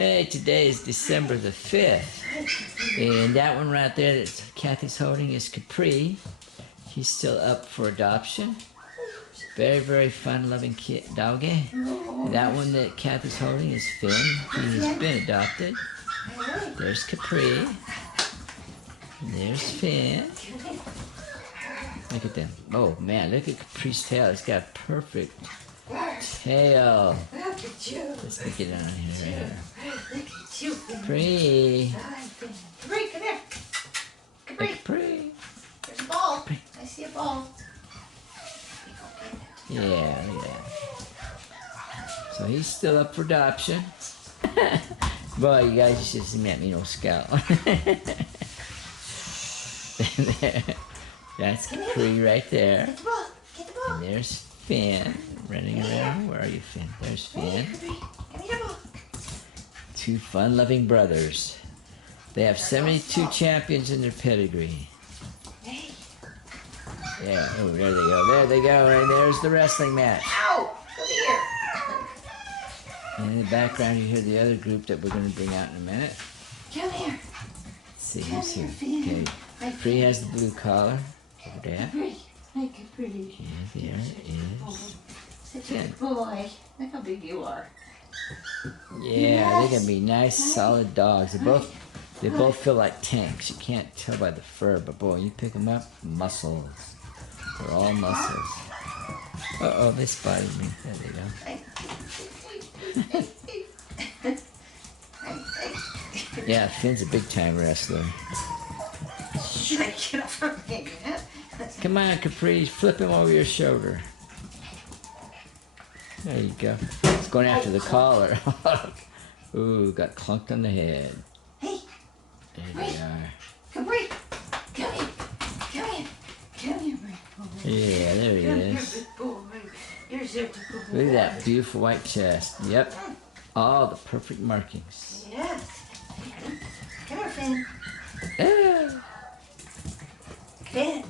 Hey, today is December the 5th, and that one right there that Kathy's holding is Capri. He's still up for adoption. Very, very fun-loving doggy. And that one that Kathy's holding is Finn. He has been adopted. There's Capri. And there's Finn. Look at them. Oh, man, look at Capri's tail. It's got a perfect tail. Let's get it on here. Capri. Capri, come here. Capri. Capri. There's a ball. Capri. I see a ball. Yeah. So he's still up for adoption. Boy, you guys should have seen that mean old scout. That's Capri right there. Get the ball. Get the ball. And there's Finn running around. Where are you, Finn? There's Finn. Capri, give me the ball. Two fun-loving brothers. They have 72 champions in their pedigree. Hey. Yeah, oh, there they go. There they go. And there's the wrestling match. Ow! Over here. And in the background, you hear the other group that we're going to bring out in a minute. Come here. Let's see who's here. Finn. Okay, Capri has the blue collar. Over there. Capri. Hi, Capri. Yeah, there is. Such a good boy. Look how big you are. Yeah, they're gonna be nice, solid dogs. They both feel like tanks. You can't tell by the fur, but boy, you pick them up, muscles. They're all muscles. Uh-oh, they spotted me. There they go. Yeah, Finn's a big-time wrestler. Should I get off from me? Come on, Capri, flip him over your shoulder. There you go. It's going after the collar. Ooh, got clunked on the head. Hey. There they are. Capri. Come here. Come here. Come here, my boy. Yeah, there he Come is. here, big boy. You're such a good boy. Look at that beautiful white chest. Yep. All the perfect markings. Yes. Come here, Finn. Ah. Finn.